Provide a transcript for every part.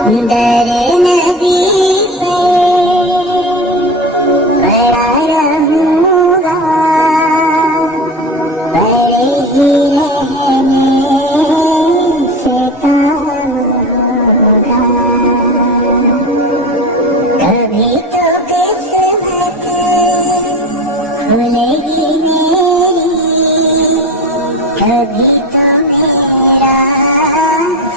दर नबी पे पड़ा रहूंगा, पड़े ही रहने से काम होगा। कभी तो किस्मत खुलेगी मेरी, कभी तो मेरा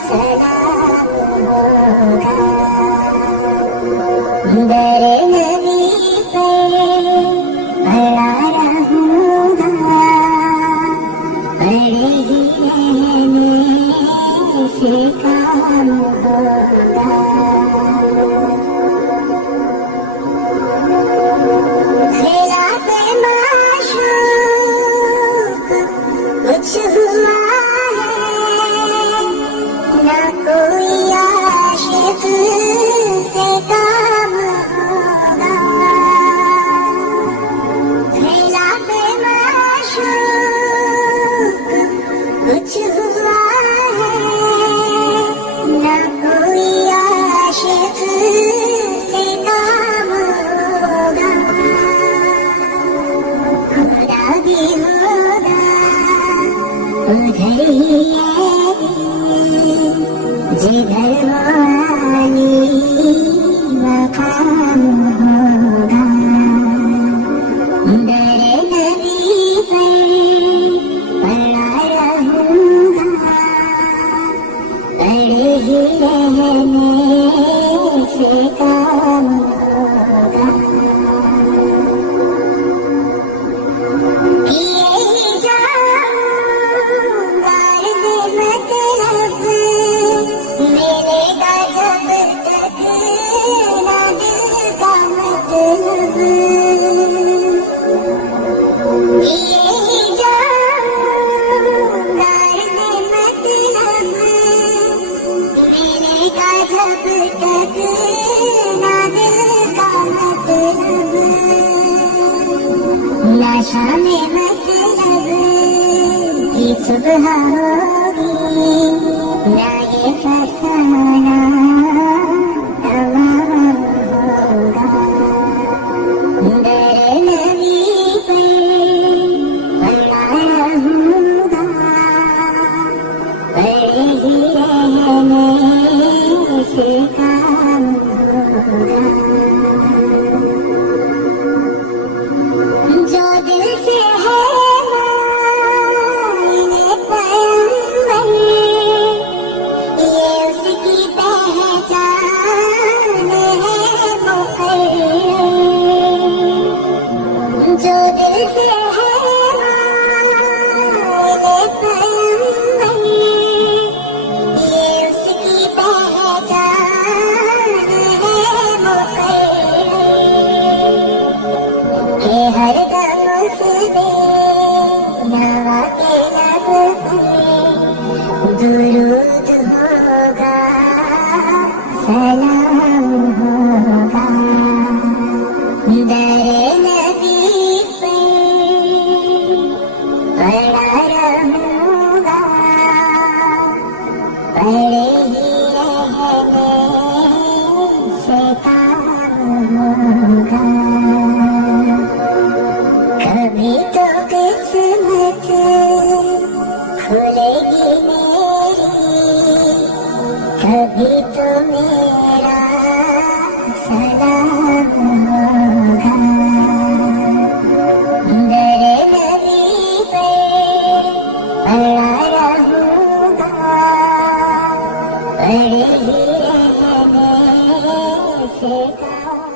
सलाम होगा। दर नबी पे पड़ा रहूंगा, पड़े ही रहने से काम होगा। खिलाफे माशूक कुछ हुआ है, ना कोई आशिक से काम होगा। खिलाफे माशूक कुछ हुआ है, ना कोई आशिक से काम होगा। खुदा भी होगा उधर ही है जिधर वाली मकाम होगा। दर नबी पे पड़ा रहूंगा, पड़े ही रहने से काम होगा। यही जाऊंगा अर्ज़ मतलब मिलेगा जब तक ना दिल का मतलब। यही जाऊंगा अर्ज़ मतलब मिलेगा जब तक ना दिल का मतलब। ना शामे मतलब की सुबह होगी, ना ये फसाना तमाम होगा। दर नबी पे पड़ा रहूंगा, पड़े ही रहने से काम होगा। जो दिल से है मायने पैगंबर, ये उसकी पहचान है मुकर्रर। जो दिल से है मायने पैगंबर, ये उसकी पहचान है मुकर्रर। के हर दम उसने नवा के लब पे दुरूद होगा, सलाम होगा। दर नबी पे पड़ा रहूंगा, पड़े ही रहने से काम होगा। कभी तो किस्मत खुलेगी मेरी, कभी तो मेरा सलाम होगा। दर नबी पे पड़ा रहूंगा, पड़े ही रहने से काम